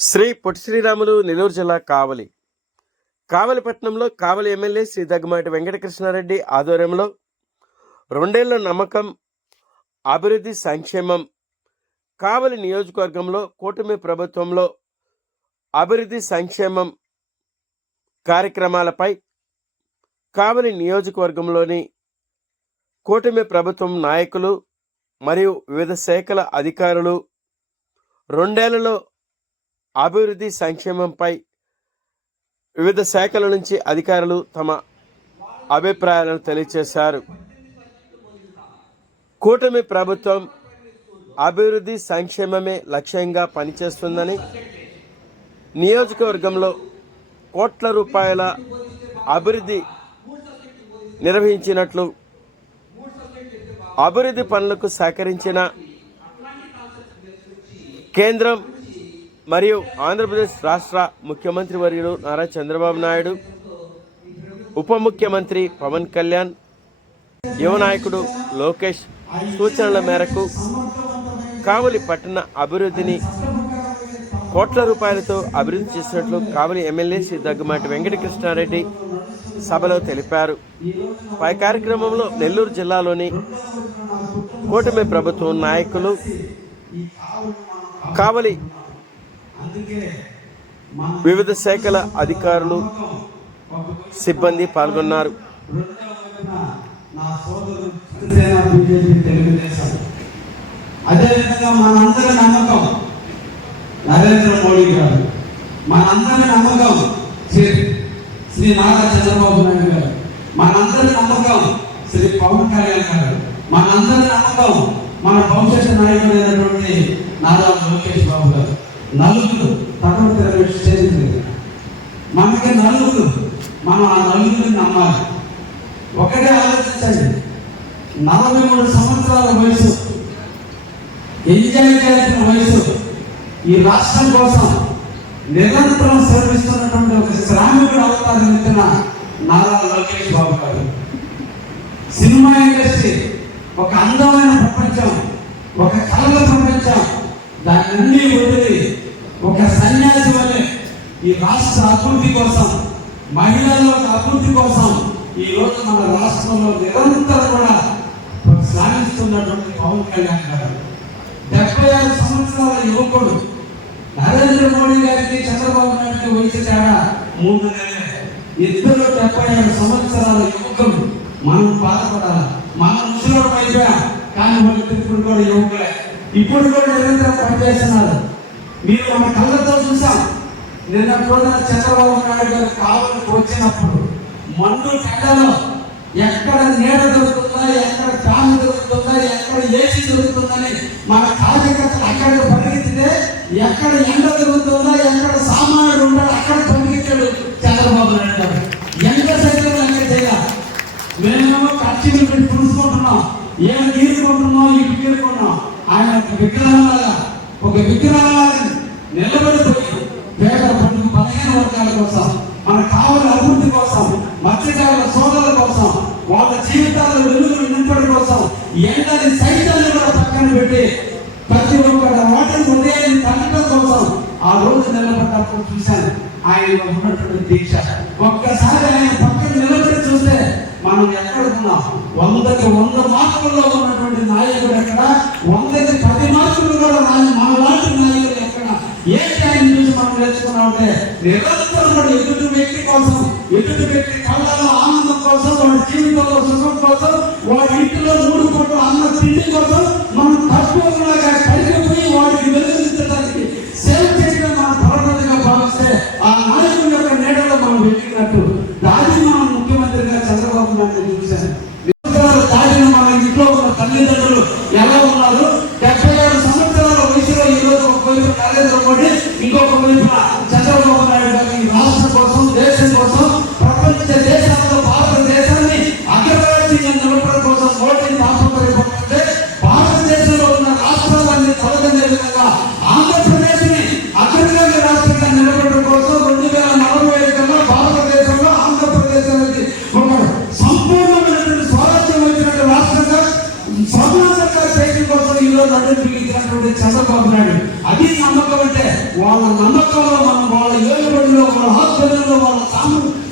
శ్రీ పొట్టి శ్రీరాములు నెల్లూరు జిల్లా కావలిపట్నంలో కావలి ఎమ్మెల్యే శ్రీ దగ్గుమాటి వెంకటకృష్ణారెడ్డి ఆధ్వర్యంలో 2 ఏళ్ల నమ్మకం అభివృద్ధి సంక్షేమం కావలి నియోజకవర్గంలో కూటమి ప్రభుత్వంలో అభివృద్ధి సంక్షేమం కార్యక్రమాలపై కావలి నియోజకవర్గంలోని కూటమి ప్రభుత్వం నాయకులు మరియు వివిధ శాఖల అధికారులు 2 ఏళ్లలో అభివృద్ధి సంక్షేమంపై వివిధ శాఖల నుంచి అధికారులు తమ అభిప్రాయాలను తెలియజేశారు. కూటమి ప్రభుత్వం అభివృద్ధి సంక్షేమమే లక్ష్యంగా పనిచేస్తుందని, నియోజకవర్గంలో కోట్ల రూపాయల అభివృద్ధి నిర్వహించినట్లు, అభివృద్ధి పనులకు సహకరించిన కేంద్రం మరియు ఆంధ్రప్రదేశ్ రాష్ట్ర ముఖ్యమంత్రి వర్యులు నారా చంద్రబాబు నాయుడు, ఉప ముఖ్యమంత్రి పవన్ కళ్యాణ్, యువ నాయకుడు లోకేష్ సూచనల మేరకు కావలి పట్టణ అభివృద్ధిని కోట్ల రూపాయలతో అభివృద్ధి చేసినట్లు కావలి ఎమ్మెల్యే శ్రీ దగ్గుమాటి వెంకటకృష్ణారెడ్డి సభలో తెలిపారు. పై కార్యక్రమంలో నెల్లూరు జిల్లాలోని కూటమి ప్రభుత్వం నాయకులు, కావలి వివిధ శాఖల అధికారులు, సిబ్బంది పాల్గొన్నారు. అదేవిధంగా మనందరి నమ్మకం నరేంద్ర మోడీ గారు, మనందరి నమ్మకం శ్రీ నారా చంద్రబాబు నాయుడు గారు, మనందరి నమ్మకం శ్రీ పవన్ కళ్యాణ్ గారు, మనందరి నమ్మకం మన భవిష్యత్తు నాయకుడైనటువంటి నారా లోకేష్ బాబు గారు. నలుగురు తక్కువ చేసింది మనకి నలుగురు, మనం ఆ నలుగురిని నమ్మాలి. ఒకటే ఆలోచించండి, 43 సంవత్సరాల వయసు, ఎంజాయ్ చేయాల్సిన వయసు, ఈ రాష్ట్రం కోసం నిరంతరం శ్రమిస్తున్నటువంటి ఒక శ్రామికుడు అవతారం ఇచ్చిన నారా లోకేష్ బాబు గారు. సినిమా ఇండస్ట్రీ ఒక అందమైన ప్రపంచం, ఒక కళల ప్రపంచం, దాన్ని వదిలి ఒక సన్యాసి వల్లే ఈ రాష్ట్ర అభివృద్ధి కోసం, మహిళల అభివృద్ధి కోసం ఈ రోజు మన రాష్ట్రంలో నిరంతరం కూడా శ్రమిస్తున్నటువంటి పవన్ కళ్యాణ్ గారు. 76 సంవత్సరాల యువకుడు. నరేంద్ర మోడీ గారికి చంద్రబాబు నాయుడు వయసు తేడా 3 నెలలే. ఇద్దరు 76 సంవత్సరాల యువకులు. మనం బాధపడాలి, మనం ముసలోడు అయిపోయాం, కానీ వాళ్ళు ఇప్పుడు కూడా యువకులే, ఇప్పుడు కూడా నిరంతరం పనిచేస్తున్నారు. మీరు మన కళ్ళతో చూసాం. నిన్న రోజున చంద్రబాబు నాయుడు గారు కావలికి వచ్చినప్పుడు మండు కళ్ళలో ఎక్కడ నీడ దొరుకుతుందా, ఎక్కడ ఫ్యాన్ దొరుకుతుందా, ఎక్కడ ఏసీ దొరుకుతుందని మన కార్యకర్తలు అక్కడ పరిగెత్తితే, ఎక్కడ ఎండ దొరుకుతుందా, ఎక్కడ సామాన్యుడు ఉన్నాడు అక్కడ పరిగెత్తాడు చంద్రబాబు నాయుడు గారు. ఎంత సైతం అక్కడ చేయాలి. మేమేమో ఖర్చులు పెట్టి చూసుకుంటున్నాం, ఏం గీరుకుంటున్నాం, ఇటు గీరుకున్నాం. ఆయన ఒక విగ్రహాలను నిలబడిపోయి పేద పండుగ 15 వర్గాల కోసం, మన కావలి అభివృద్ధి కోసం, మత్స్యకారుల సోదరుల కోసం, వాళ్ళ జీవితాల వెలుగులు నింపడం కోసం, ఎండని సైతాన్ని కూడా పక్కన పెట్టి ప్రతి ఒక్క వాటిని ఉదయాన్ని తగ్గడం కోసం ఆ రోజు నిలబడ్డప్పుడు చూశాను ఆయన ఉన్నటువంటి దీక్ష. ఒక్కసారి ఆయన పక్కన నిలబడి చూస్తే మనం ఎక్కడ ఉన్నాం? 100కి 100 మార్కుల్లో ఉన్నటువంటి నాయకుడు ఎక్కడ? 100కి 10 మార్కులు కూడా మన లాంటి నాయకుడు ఎక్కడ? ఏంటి ఆయన చూసి మనం నేర్చుకున్నామంటే, నిరంతరం కూడా ఎదుటి వ్యక్తి కోసం, ఎదుటి వ్యక్తి కళ్ళలో ఆనందం కోసం, వాడి జీవితంలో సుఖం కోసం, వాడి ఇంటిలో 3 పూటలు అన్న తిండి కోసం మనం తక్కువగా కలిగిపోయి వాడికి వెలుగుదించడానికి సేవ చేయడం మన పరపతిగా భావిస్తే ఆ నాయకుడి యొక్క నీడలో మనం వెతికినట్టు. దాన్ని మనం ముఖ్యమంత్రిగా చంద్రబాబు నాయుడు చూశాను. దాడిన మన ఇంట్లో ఉన్న తల్లిదండ్రులు ఎలా ఉన్నారు? 76 సంవత్సరాల వయసులో ఈ రోజు ఒకవైపు నరేంద్ర మోడీ, ఇంకొక వైపున చంద్రబాబు నాయుడు గారు ఈ రాష్ట్రం కోసం, దేశం కోసం, ప్రపంచ దేశాల్లో భారతదేశాన్ని అగ్రరాజ్యంగా నిలబడడం కోసం మోడీ తాపత్రయపడుతుంటే, భారతదేశంలో ఉన్న రాష్ట్రాలన్నీ తొలగనే విధంగా ఆంధ్రప్రదేశ్ ని అగ్రగామి రాష్ట్రంగా నిలబడడం కోసం 2045 కన్నా భారతదేశంలో ఆంధ్రప్రదేశ్ అనేది ఒక సంపూర్ణమైనటువంటి స్వరాజ్యం వచ్చినటువంటి రాష్ట్రంగా స్వర్ణంగా చేయడం కోసం ఈరోజు నడుం బిగించినటువంటి చంద్రబాబు నాయుడు. అది నమ్మకం అంటే వాళ్ళ నమ్మకంలో మనం, వాళ్ళ ఏలుబడిలో, వాళ్ళ ఆధ్వర్యంలో,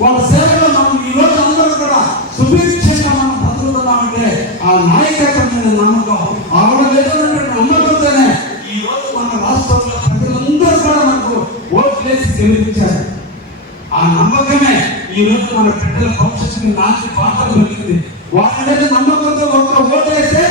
వాళ్ళ సేవలో మనం ఈ రోజు అందరూ కూడా సుభిక్షంగా మనం బతుకుతున్నామంటే ఆ నాయకత్వం మీద నమ్మకం, ఆవిడ లేదన్నటువంటి నమ్మకంతోనే ఈ రోజు మన రాష్ట్రంలో ప్రజలందరూ కూడా మనకు ఓట్లేసి గెలిపించారు. ఆ నమ్మకమే ఈ రోజు మన బిడ్డల భవిష్యత్తుని నాటి పాత్రలు పెరిగింది. వాళ్ళ మీద నమ్మకంతో ఒక్క ఓటేస్తే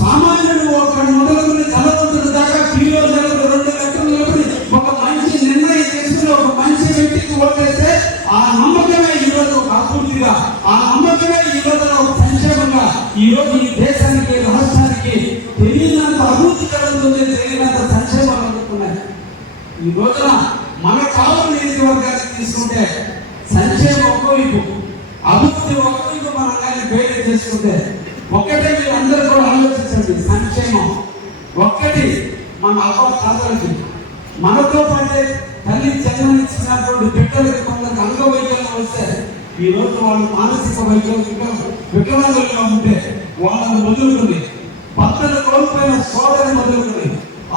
సామాన్యుడు ఒకటి మొదలుకొని ధనవంతుడు దాకా కిలో నెలకు 2 లక్షలు నిలబడి ఒక మంచి నిర్ణయం చేసుకుని ఒక మంచి వ్యక్తికి ఓటేస్తే ఆ నమ్మకమే ఈ రోజు ఒక అభివృద్ధిగా, ఆ నమ్మకమే ఈ రోజు ఒక సంక్షేమంగా ఈ రోజు ఈ దేశానికి, రాష్ట్రానికి తెలియనంత అభివృద్ధి కలుగుతుంది, తెలియనంత సంక్షేమాలు అందుకున్నాయి. ఈ రోజున మన కావలి నియోజకవర్గాన్ని తీసుకుంటే సంక్షేమం ఒకవైపు, అభివృద్ధి ఒకవైపు మనం కానీ వేరే చేసుకుంటే ఒక్కటే మీరు అందరూ కూడా ఆలోచించండి. సంక్షేమం ఒక్కటి మన అవ్వ తాతలకి, మనతో పాటే తల్లి జన్మనిచ్చినటువంటి బిడ్డలకి కొందరికి అంగవైకల్యం వస్తే ఈ రోజు వాళ్ళు మానసిక వికలాంగులుగా ఉంటే వాళ్ళని మొదలుకొని, భర్తను కోల్పోయిన సోదరిని మొదలుకొని,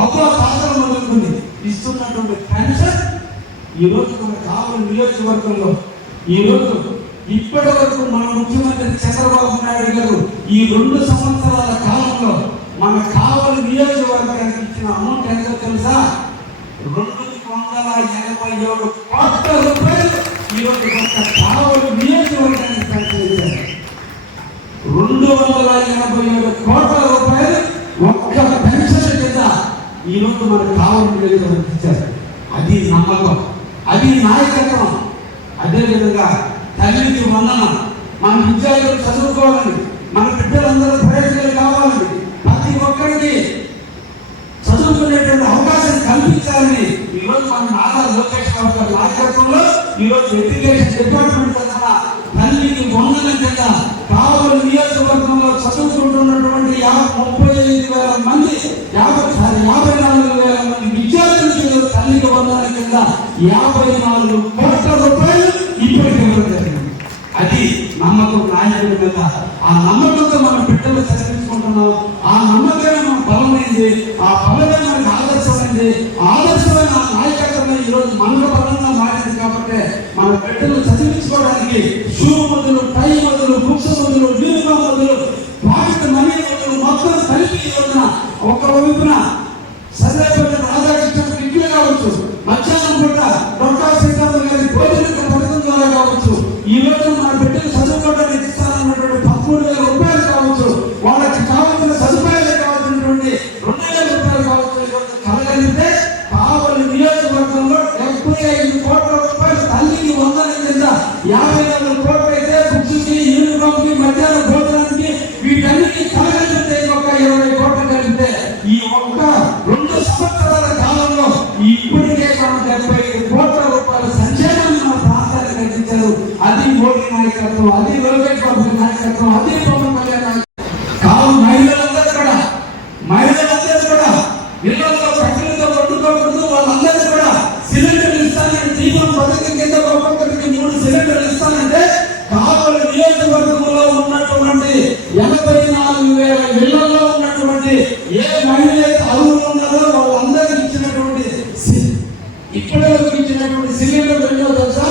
అవ్వ తాతలు మొదలుకొని ఇస్తున్నటువంటి పెన్షన్ ఈ రోజు మన కావలి నియోజకవర్గంలో ఈ రోజు ఇప్పటి వరకు మన ముఖ్యమంత్రి చంద్రబాబు నాయుడు గారు ఈ 2 సంవత్సరాల కాలంలో మన కావలి నియోజకవర్గానికి ఇచ్చిన అమౌంట్ ఎంతో తెలుసా? 287 కోట్ల రూపాయలు ఈ రోజు మన కావలి నియోజకవర్గానికి ప్రకటించారు. 287 కోట్ల రూపాయలు ఒక్క పెన్షన్ కింద ఈ రోజు మన కావలి నియోజకవర్గానికి ఇచ్చారు. అది నమ్మకం, అది నాయకత్వం. అదేవిధంగా తల్లికి వందనం, మన విద్యార్థులు చదువుకోవాలని, మన బిడ్డలందరూ ప్రయోజనాలు కావాలని, ప్రతి ఒక్కరికి చదువుకునేటువంటి అవకాశం కల్పించాలని ఈ రోజు మన నారా లోకేష్ బాబు గారి నాయకత్వంలో ఈ రోజు ఎడ్యుకేషన్ డిపార్ట్మెంట్ తరఫున తల్లికి వందనం కింద కావలి నియోజకవర్గంలో చదువుకుంటున్నటువంటి 35,000 మంది 54,000 మంది విద్యార్థులకు తల్లికి వందనం కింద 54 కోట్ల రూపాయలు ఇప్పటికే జరిగింది. అది నమ్మకం నాయకుడి మీద. ఆ నమ్మకంతో మనం బిడ్డలు చదివించుకుంటున్నాం. ఆ నమ్మకమే మన బలమైంది, ఆ బలమే మనకు ఆదర్శమైంది. ఆదర్శమైన ఆ నాయకత్వమే ఈ రోజు మనకు బలంగా మారింది. కాబట్టి మన బిడ్డలు చదివించుకోవడానికి షూ మొదలు, టై మొదలు, బుక్స్ మొదలు, యూనిఫామ్ మొదలు, పాకెట్ మనీ మొదలు మొత్తం కలిపి ఈ రోజున ఒక వైపున సర్వేపల్లి రాధాకృష్ణ కిట్లు కావచ్చు, మధ్యాహ్నం పూట డొక్కా శ్రీకాంత్ గారి భోజన పథకం ద్వారా కావచ్చు, ఈ రోజు మన బిడ్డలు చదువుకోవడానికి ఇస్తానన్నటువంటి 13,000 రూపాయలు కావచ్చు, వాళ్ళకి కావాల్సిన సదుపాయాలు కావాల్సినటువంటి 2,000 రూపాయలు కావచ్చు. ఈ రోజు కలగలిగితే కావలి నియోజకవర్గంలో 75 కోట్ల రూపాయలు తల్లికి వందనం కింద 54 కోట్లు అయితే బుక్స్కి, యూనిఫామ్కి, మధ్యాహ్న భోజనానికి వీటన్నిటికీ కలగలిగితే ఒక 20 కోట్లు కలిగితే ఈ ఒక్క 2 సంవత్సరాల కాలంలో ఇప్పటికే మనం 75 కోట్ల రూపాయల సంక్షేమాన్ని మన ప్రాంతానికి అందించారు. అది మోడీ నాయకత్వం, అది లోకేష్ బాబు నాయకత్వం, అది పవన్ కళ్యాణ్ నాయకత్వం. కావు మహిళలందరూ కూడా ఇళ్లలో ప్రజలతో వండుకోకూడదు. వాళ్ళందరూ కూడా సిలిండర్లు ఇస్తానంటే, దీపం పథకం కింద ఒక్కొక్కరికి 3 సిలిండర్లు ఇస్తానంటే కావలి నియోజకవర్గంలో ఉన్నటువంటి 84,000 ఇళ్లలో ఉన్నటువంటి ఏ మహిళ అర్హులు ఉన్నారో వాళ్ళందరికీ ఇచ్చినటువంటి ఇప్పటి వరకు ఇచ్చినటువంటి సిలిండర్ ఎన్నో తెలుసా?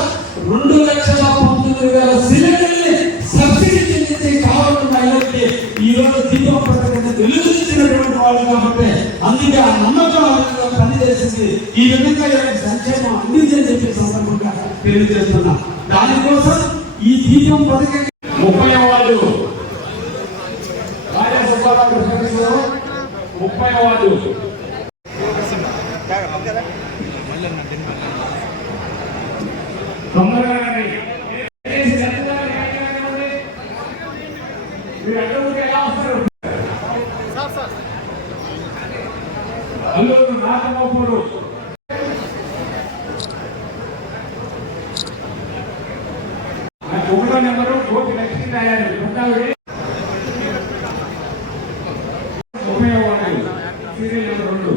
2,19,000 సిలిండర్ని సబ్సిడీ చెందించి కావలి మహిళలకి ఈ రోజు దీపం పథకం వెలుగునిచ్చినటువంటి వాళ్ళు. కాబట్టి అందుకే ఆ నమ్మకం పనిచేసింది. ఈ విధంగా సంక్షేమం అందిందని చెప్పి సందర్భంగా తెలియజేస్తున్నా. దానికోసం ఈ దీపం పథకం 30వ వార్డు రాజసుబ్బారావు 30వ వార్డు తొందరగా అల్లూరు నాగమోపూరు ఒకటో నెంబరు కోటి లక్ష్మీనారాయణ 30వ వార్డు సీరియల్ నెంబర్ 2.